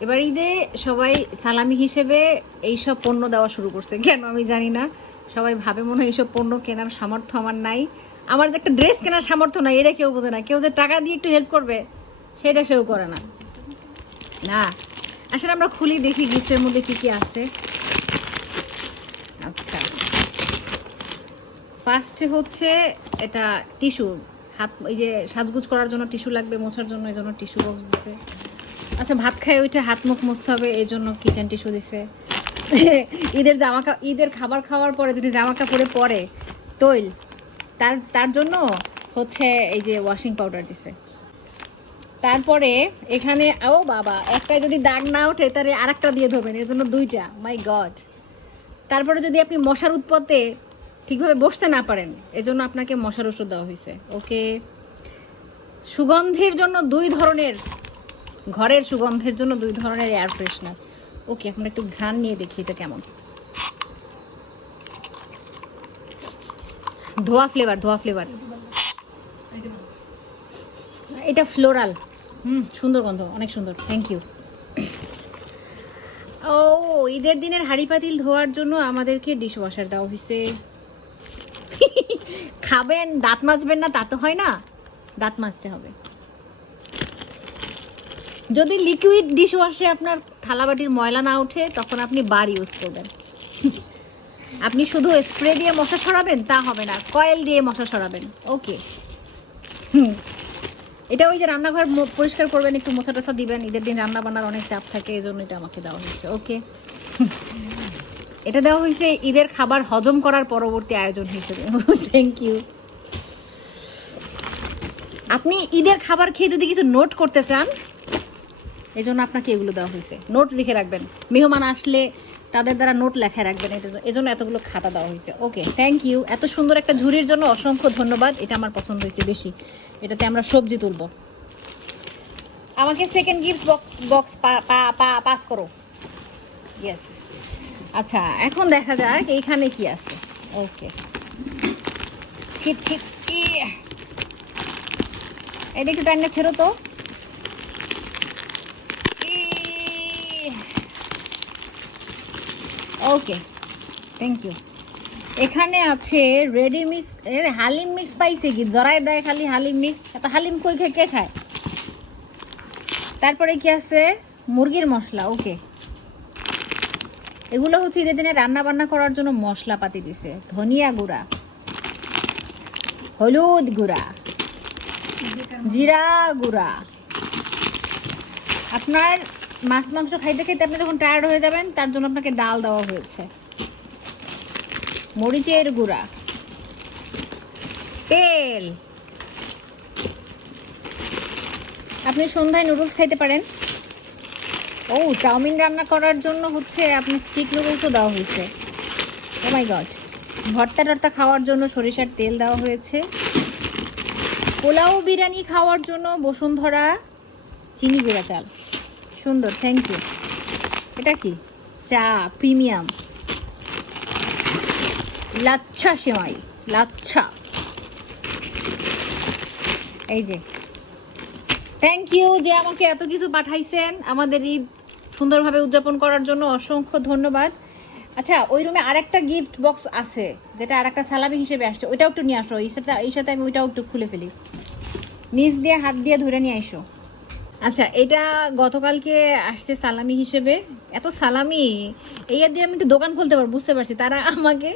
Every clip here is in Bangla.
এবার ঈদে সবাই সালামি হিসেবে এইসব পণ্য দেওয়া শুরু করছে। কেন আমি জানি না। সবাই ভাবে মনে হয় এইসব পণ্য কেনার সামর্থ্য আমার নাই। আমার যে একটা ড্রেস কেনার সামর্থ্য নাই, এটা কেউ বোঝে না। কেউ যে টাকা দিয়ে একটু হেল্প করবে, সেটা সেও করে না। না। আসলে আমরা খুলি দেখি গিফটের মধ্যে কি কি আছে। আচ্ছা। ফার্স্টে হচ্ছে এটা টিস্যু হাত, এই যে সাজগুজ করার জন্য টিস্যু লাগবে, মোছার জন্য এই জন্য টিস্যু বক্স দিছে। আচ্ছা ভাত খাই ওইটা হাত মুখ মুছতে হবে, এই জন্য কিচেন টিস্যু দিছে। ঈদের জামা ঈদের খাবার খাওয়ার পরে যদি জামা কাপড়ে পরে, তৈল, তার তার জন্য হচ্ছে এই যে ওয়াশিং পাউডার দিছে। তারপরে এখানে, ও বাবা একটা যদি দাগ না ওঠে তাহলে আরেকটা দিয়ে ধরবেন, এর জন্য দুইটা। মাই গড তারপরে যদি আপনি মশার উৎপত্তে ঠিকভাবে বসতে না পারেন এজন্য আপনাকে মশার ওষুধ দেওয়া হয়েছে ওকে? সুগন্ধের জন্য দুই ধরনের ঘরের সুগন্ধের জন্য দুই ধরনের এয়ার ফ্রেশনার ওকে এখন একটু ঘ্রাণ নিয়ে দেখি এটা কেমন। ধোয়া ফ্লেভার ধোয়া ফ্লেভার এটা ফ্লোরাল হুম, সুন্দর গন্ধ, অনেক সুন্দর। থ্যাংক ইউ ও, ঈদের দিনের হাঁড়ি পাতিল ধোয়ার জন্য আমাদেরকে ডিশ ওয়াশার দেওয়া হয়েছে খাবেন, দাঁত মাজবেন না, তা তো হয় না। দাঁত মাজতে হবে। যদি লিকুইড ডিশওয়াশে আপনার থালাবাটির ময়লা না ওঠে, তখন আপনি বার ইউজ করবেন। আপনি শুধু স্প্রে দিয়ে মশা সরাবেন তা হবে না। কয়েল দিয়ে মশা সরাবেন ওকে হুম এটা ওই যে রান্নাঘর পরিষ্কার করবেন, একটু মশা টোছা দিবেন। ঈদের দিন রান্না বান্নার অনেক চাপ থাকে এই জন্য এটা আমাকে দেওয়া হয়েছে। ওকে এটা দেওয়া হয়েছে ঈদের খাবার হজম করার পরবর্তী আয়োজন হিসেবে। থ্যাংক ইউ আপনি ঈদের খাবার খেয়ে যদি কিছু নোট করতে চান এই জন্য আপনাকে এগুলো দেওয়া হয়েছে। নোট লিখে রাখবেন। মেহমান আসলে তাদের দ্বারা নোট লেখা রাখবেন। এজন্য এতগুলো খাতা দেওয়া হয়েছে। ওকে থ্যাংক ইউ এত সুন্দর একটা ঝুড়ির জন্য অসংখ্য ধন্যবাদ। এটা আমার পছন্দ হয়েছে বেশি। এটাতে আমরা সবজি তুলব। আমাকে সেকেন্ড গিফট বক্স পাস করো। ইয়েস আচ্ছা এখন দেখা যাক এইখানে কি আছে। ওকে ছিট ছিট ইয়ে। এটা একটু টাইমটা ছেড়ো তো। ওকে থ্যাংক ইউ এখানে আছে রেডি মিক্স এর হালিম মিক্স পাইছে কি? জরাই দেয় খালি হালিম মিক্স এত হালিম কই খেয়ে কে খায়? তারপরে কি আছে? মুরগির মশলা ওকে এগুলো হচ্ছে ঈদের দিনে রান্না বান্না করার জন্য মশলাপাতি দিছে। ধনিয়া গুঁড়া, হলুদ গুঁড়া, জিরা গুঁড়া। আপনার মাছ মাংস খাইতে খাইতে আপনি যখন টায়ার্ড হয়ে যাবেন, তার জন্য আপনাকে ডাল দেওয়া হয়েছে। মরিচের গুঁড়া। তেল। আপনি সন্ধ্যায় নুডলস খাইতে পারেন। ও, চাউমিন রান্না করার জন্য হচ্ছে আপনি স্টিক নুডলসও দেওয়া হয়েছে। ও মাই গড ভর্তা টর্তা খাওয়ার জন্য সরিষার তেল দেওয়া হয়েছে। পোলাও বিরিয়ানি খাওয়ার জন্য বসুন্ধরা চিনি গুঁড়া চাল। সুন্দর থ্যাংক ইউ এটা কি? চা, প্রিমিয়াম। লাচ্ছা সেমাই, লাচ্ছা। এই যে। থ্যাংক ইউ যে আমাকে এত কিছু পাঠাইছেন। আমাদের ঈদ সুন্দরভাবে উদযাপন করার জন্য অসংখ্য ধন্যবাদ। আচ্ছা ওই রুমে আরেকটা গিফট বক্স আছে, যেটা আরেকটা সালামি হিসেবে আসছে। ওইটাও একটু নিয়ে আসো, এই সাথে এই সাথে আমি ওইটাও একটু খুলে ফেলি। নিচ দিয়ে হাত দিয়ে ধরে নিয়ে আইসো। আচ্ছা এটা গতকালকে আসছে সালামি হিসেবে। এত সালামি? এই আর দিয়ে আমি একটু দোকান খুলতে পারব বুঝতে পারছি। তারা আমাকে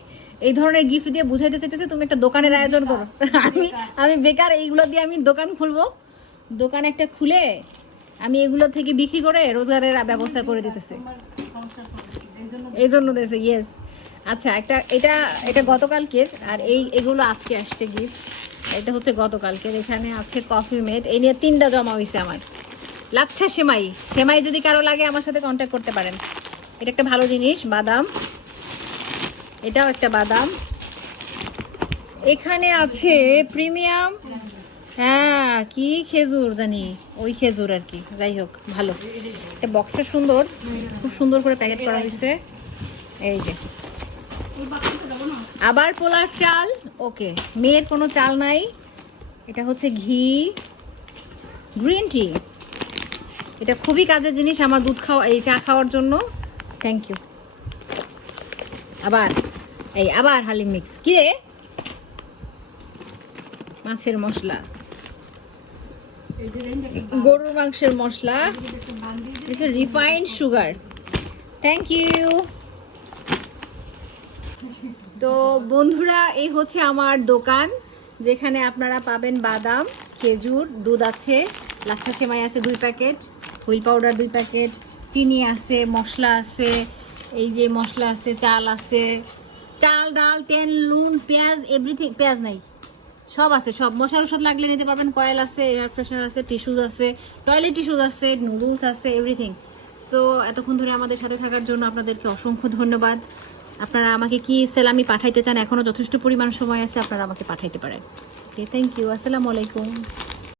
এই ধরনের গিফট দিয়ে বুঝাইতে চাইতেছে তুমি একটা দোকানের আয়োজন করো। আমি আমি বেকার এইগুলো দিয়ে আমি দোকান খুলবো। দোকান একটা খুলে আমি এগুলো থেকে বিক্রি করে রোজগারের ব্যবস্থা করে দিতেছে। এই জন্য দিয়েছে ইয়েস আচ্ছা একটা এটা এটা গতকালকের আর এই এগুলো আজকে আসছে গিফট এটা হচ্ছে গতকালকের এখানে আছে কফি মেড এই নিয়ে তিনটা জমা হয়েছে আমার। লাচ্ছা সেমাই। সেমাই যদি কারও লাগে, আমার সাথে কন্ট্যাক্ট করতে পারেন। এটা একটা ভালো জিনিস, বাদাম। এটাও একটা বাদাম। এখানে আছে প্রিমিয়াম। হ্যাঁ কি খেজুর জানি, ওই খেজুর আর কি। যাই হোক, ভালো। এটা বক্সটা সুন্দর। খুব সুন্দর করে প্যাকেট করা হয়েছে। এই যে। আবার পোলার চাল। ওকে, মেয়ের কোনো চাল নাই। এটা হচ্ছে ঘি। গ্রিন টি এটা খুবই কাজের জিনিস আমার দুধ খাওয়া এই চা খাওয়ার জন্য। থ্যাংক ইউ আবার, এই আবার হালিম মিক্স কি রে? মাছের মশলা। গরুর মাংসের মশলা। রিফাইন্ড সুগার থ্যাংক ইউ তো বন্ধুরা, এই হচ্ছে আমার দোকান, যেখানে আপনারা পাবেন বাদাম, খেজুর, দুধ আছে, লাচ্ছা সেমাই আছে দুই প্যাকেট। হুইল পাউডার দুই প্যাকেট, চিনি আছে, মশলা আছে, এই যে মশলা আছে, চাল আছে। চাল, ডাল, তেল, নুন, পেঁয়াজ এভরিথিং পেঁয়াজ নাই। সব আছে, সব। মশার ওষুধ লাগলে নিতে পারবেন। কয়েল আছে এয়ার ফ্রেশনার আছে টিস্যুজ আছে টয়লেট টিস্যুজ আছে নুডলস আছে এভরিথিং সো এতক্ষণ ধরে আমাদের সাথে থাকার জন্য আপনাদেরকে অসংখ্য ধন্যবাদ। আপনারা আমাকে কি সেলামি পাঠাইতে চান এখনও যথেষ্ট পরিমাণ সময় আছে, আপনারা আমাকে পাঠাইতে পারেন। ওকে থ্যাংক ইউ আসসালামু আলাইকুম।